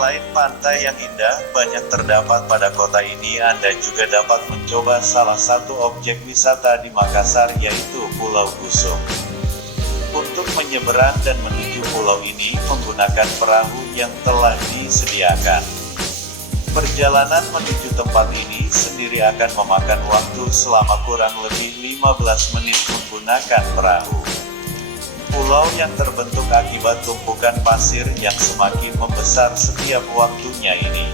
Selain pantai yang indah banyak terdapat pada kota ini, Anda juga dapat mencoba salah satu objek wisata di Makassar, yaitu Pulau Gusung. Untuk menyeberang dan menuju pulau ini menggunakan perahu yang telah disediakan. Perjalanan menuju tempat ini sendiri akan memakan waktu selama kurang lebih 15 menit menggunakan perahu. Pulau yang terbentuk akibat tumpukan pasir yang semakin membesar setiap waktunya ini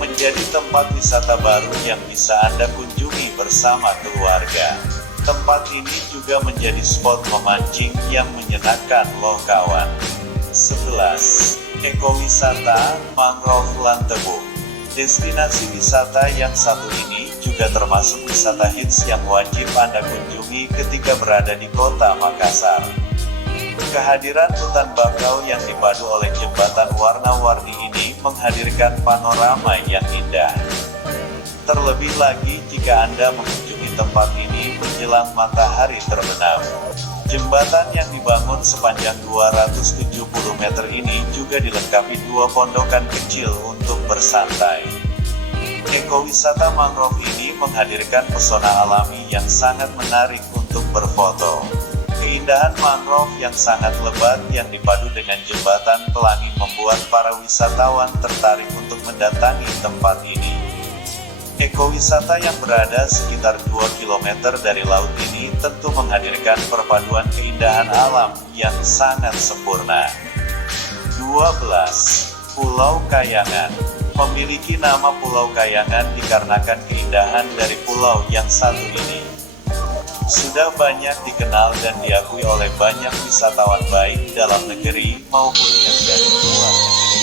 menjadi tempat wisata baru yang bisa Anda kunjungi bersama keluarga. Tempat ini juga menjadi spot memancing yang menyenangkan loh kawan. 11. Ekowisata Mangrove Lantebuk. Destinasi wisata yang satu ini juga termasuk wisata hits yang wajib Anda kunjungi ketika berada di kota Makassar. Kehadiran hutan bakau yang dipadu oleh jembatan warna-warni ini menghadirkan panorama yang indah. Terlebih lagi jika Anda mengunjungi tempat ini menjelang matahari terbenam. Jembatan yang dibangun sepanjang 270 meter ini juga dilengkapi dua pondokan kecil untuk bersantai. Ekowisata mangrove ini menghadirkan pesona alami yang sangat menarik untuk berfoto. Keindahan mangrove yang sangat lebat yang dipadu dengan jembatan pelangi membuat para wisatawan tertarik untuk mendatangi tempat ini. Ekowisata yang berada sekitar 2 km dari laut ini tentu menghadirkan perpaduan keindahan alam yang sangat sempurna. 12. Pulau Kayangan. Memiliki nama Pulau Kayangan dikarenakan keindahan dari pulau yang satu ini. Sudah banyak dikenal dan diakui oleh banyak wisatawan baik dalam negeri maupun yang dari luar negeri.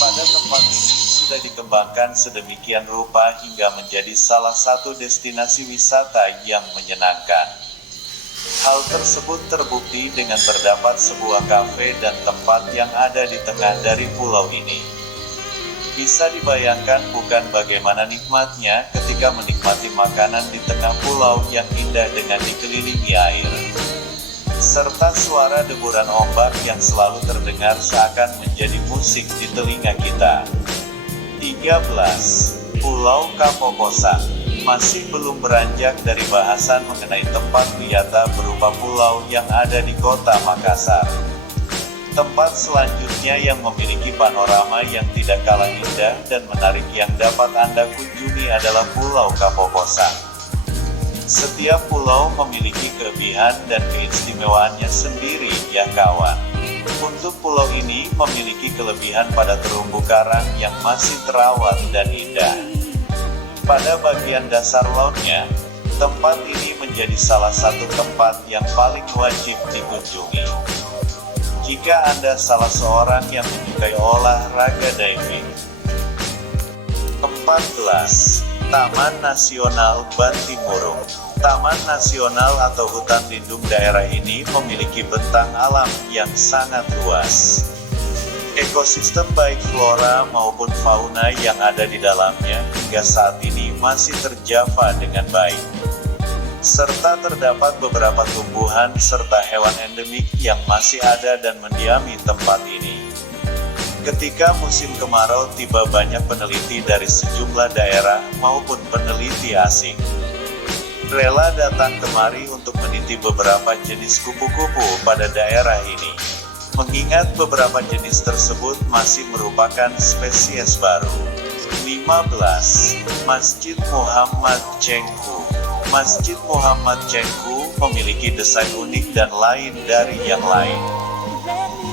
Pada tempat ini sudah dikembangkan sedemikian rupa hingga menjadi salah satu destinasi wisata yang menyenangkan. Hal tersebut terbukti dengan terdapat sebuah kafe dan tempat yang ada di tengah dari pulau ini. Bisa dibayangkan bukan bagaimana nikmatnya ketika menikmati makanan di tengah pulau yang indah dengan dikelilingi air. Serta suara deburan ombak yang selalu terdengar seakan menjadi musik di telinga kita. 13. Pulau Kapokosan. Masih belum beranjak dari bahasan mengenai tempat wisata berupa pulau yang ada di kota Makassar. Tempat selanjutnya yang memiliki panorama yang tidak kalah indah dan menarik yang dapat Anda kunjungi adalah Pulau Kapokosan. Setiap pulau memiliki kelebihan dan keistimewaannya sendiri ya kawan. Untuk pulau ini memiliki kelebihan pada terumbu karang yang masih terawat dan indah. Pada bagian dasar lautnya, tempat ini menjadi salah satu tempat yang paling wajib dikunjungi jika Anda salah seorang yang menyukai olahraga diving. 14. Taman Nasional Bantimurung. Taman Nasional atau hutan lindung daerah ini memiliki bentang alam yang sangat luas. Ekosistem baik flora maupun fauna yang ada di dalamnya hingga saat ini masih terjaga dengan baik. Serta terdapat beberapa tumbuhan serta hewan endemik yang masih ada dan mendiami tempat ini. Ketika musim kemarau tiba, banyak peneliti dari sejumlah daerah maupun peneliti asing rela datang kemari untuk meneliti beberapa jenis kupu-kupu pada daerah ini. Mengingat beberapa jenis tersebut masih merupakan spesies baru. 15. Masjid Muhammad Cenghu. Masjid Muhammad Cenghu memiliki desain unik dan lain dari yang lain.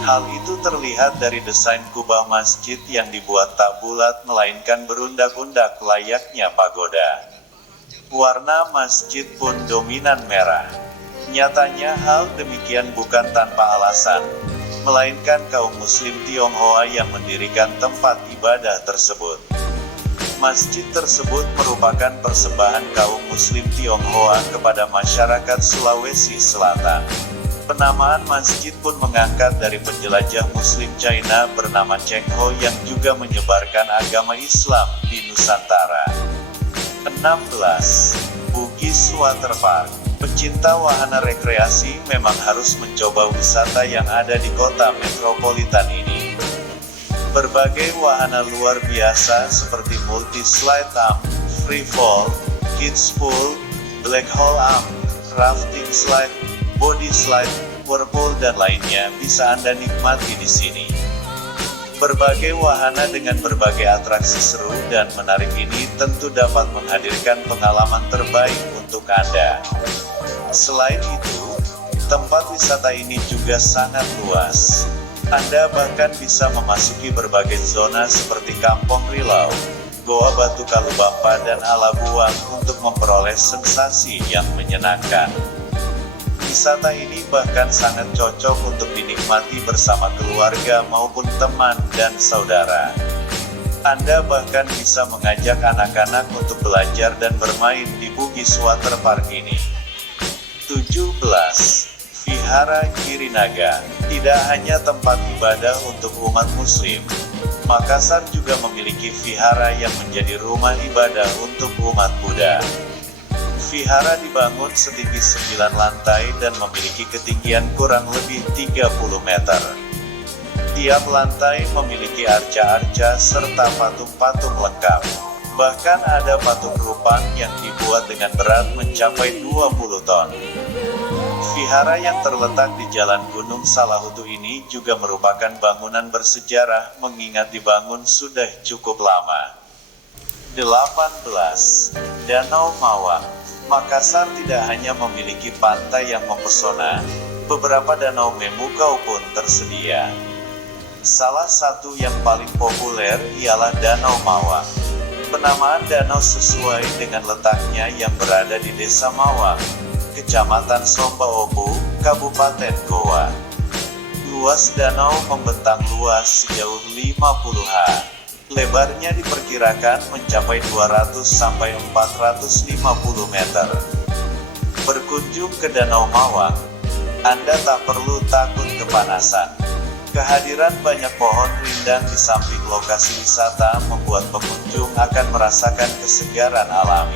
Hal itu terlihat dari desain kubah masjid yang dibuat tak bulat melainkan berundak-undak layaknya pagoda. Warna masjid pun dominan merah. Nyatanya hal demikian bukan tanpa alasan, melainkan kaum muslim Tionghoa yang mendirikan tempat ibadah tersebut. Masjid tersebut merupakan persembahan kaum muslim Tionghoa kepada masyarakat Sulawesi Selatan. Penamaan masjid pun mengangkat dari penjelajah muslim China bernama Cheng Ho yang juga menyebarkan agama Islam di Nusantara. 16. Bugis Waterpark. Pecinta wahana rekreasi memang harus mencoba wisata yang ada di kota metropolitan ini. Berbagai wahana luar biasa seperti multi-slide arm, free fall, kids pool, black hole arm, rafting slide, body slide, whirlpool dan lainnya bisa Anda nikmati di sini. Berbagai wahana dengan berbagai atraksi seru dan menarik ini tentu dapat menghadirkan pengalaman terbaik untuk Anda. Selain itu, tempat wisata ini juga sangat luas. Anda bahkan bisa memasuki berbagai zona seperti Kampung Rilau, Goa Batu Kalubamba dan Alabuang untuk memperoleh sensasi yang menyenangkan. Wisata ini bahkan sangat cocok untuk dinikmati bersama keluarga maupun teman dan saudara. Anda bahkan bisa mengajak anak-anak untuk belajar dan bermain di Bugis Waterpark ini. 17. Vihara Girinaga. Tidak hanya tempat ibadah untuk umat muslim, Makassar juga memiliki vihara yang menjadi rumah ibadah untuk umat Buddha. Vihara dibangun setinggi 9 lantai dan memiliki ketinggian kurang lebih 30 meter. Tiap lantai memiliki arca-arca serta patung-patung lengkap. Bahkan ada patung rupang yang dibuat dengan berat mencapai 20 ton. Vihara yang terletak di Jalan Gunung Salahutu ini juga merupakan bangunan bersejarah mengingat dibangun sudah cukup lama. 18. Danau Mawang. Makassar tidak hanya memiliki pantai yang mempesona, beberapa danau memukau pun tersedia. Salah satu yang paling populer ialah Danau Mawang. Penamaan danau sesuai dengan letaknya yang berada di Desa Mawang, Kecamatan Sombaopu, Kabupaten Goa. Luas danau membentang luas sejauh 50 ha. Lebarnya diperkirakan mencapai 200 sampai 450 meter. Berkunjung ke Danau Mawang, Anda tak perlu takut kepanasan. Kehadiran banyak pohon rindang di samping lokasi wisata membuat pengunjung akan merasakan kesegaran alami.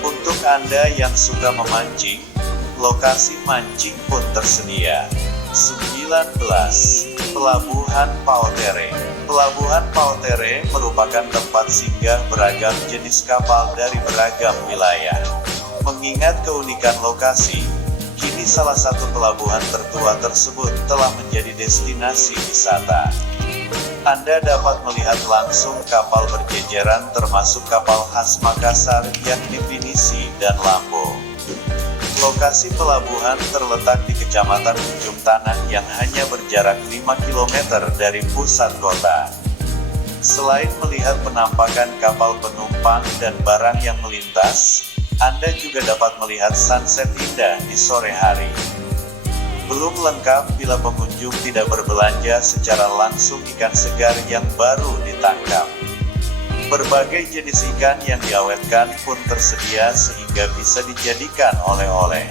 Untuk Anda yang suka memancing, lokasi mancing pun tersedia. 19. Pelabuhan Paotere. Pelabuhan Paotere merupakan tempat singgah beragam jenis kapal dari beragam wilayah. Mengingat keunikan lokasi, kini salah satu pelabuhan tertua tersebut telah menjadi destinasi wisata. Anda dapat melihat langsung kapal berjejeran termasuk kapal khas Makassar yakni Pinisi dan Lambo. Lokasi pelabuhan terletak di Kecamatan Ujung Tanah yang hanya berjarak 5 km dari pusat kota. Selain melihat penampakan kapal penumpang dan barang yang melintas, Anda juga dapat melihat sunset indah di sore hari. Belum lengkap bila pengunjung tidak berbelanja secara langsung ikan segar yang baru ditangkap. Berbagai jenis ikan yang diawetkan pun tersedia sehingga bisa dijadikan oleh-oleh.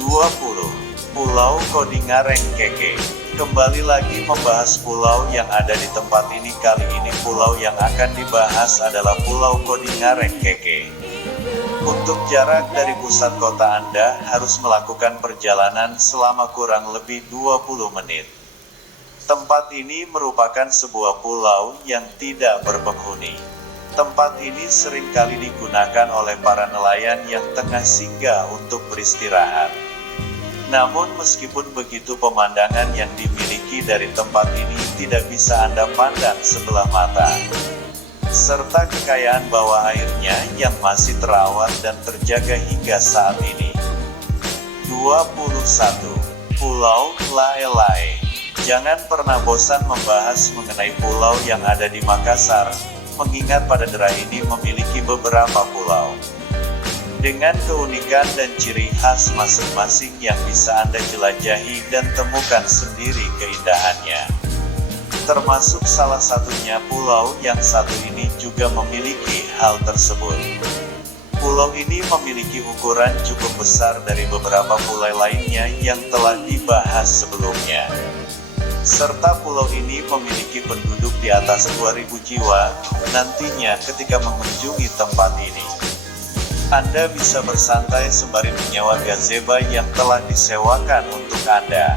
20. Pulau Kodingareng Keke. Kembali lagi membahas pulau yang ada di tempat ini. Kali ini pulau yang akan dibahas adalah Pulau Kodingareng Keke. Untuk jarak dari pusat kota Anda harus melakukan perjalanan selama kurang lebih 20 menit. Tempat ini merupakan sebuah pulau yang tidak berpenghuni. Tempat ini seringkali digunakan oleh para nelayan yang tengah singgah untuk beristirahat. Namun meskipun begitu, pemandangan yang dimiliki dari tempat ini tidak bisa Anda pandang sebelah mata. Serta kekayaan bawah airnya yang masih terawat dan terjaga hingga saat ini. 21. Pulau Lae-Lae. Jangan pernah bosan membahas mengenai pulau yang ada di Makassar, mengingat pada daerah ini memiliki beberapa pulau. Dengan keunikan dan ciri khas masing-masing yang bisa Anda jelajahi dan temukan sendiri keindahannya. Termasuk salah satunya pulau yang satu ini juga memiliki hal tersebut. Pulau ini memiliki ukuran cukup besar dari beberapa pulau lainnya yang telah dibahas sebelumnya. Serta pulau ini memiliki penduduk di atas 2.000 jiwa, nantinya ketika mengunjungi tempat ini. Anda bisa bersantai sembari menyewa gazebo yang telah disewakan untuk Anda.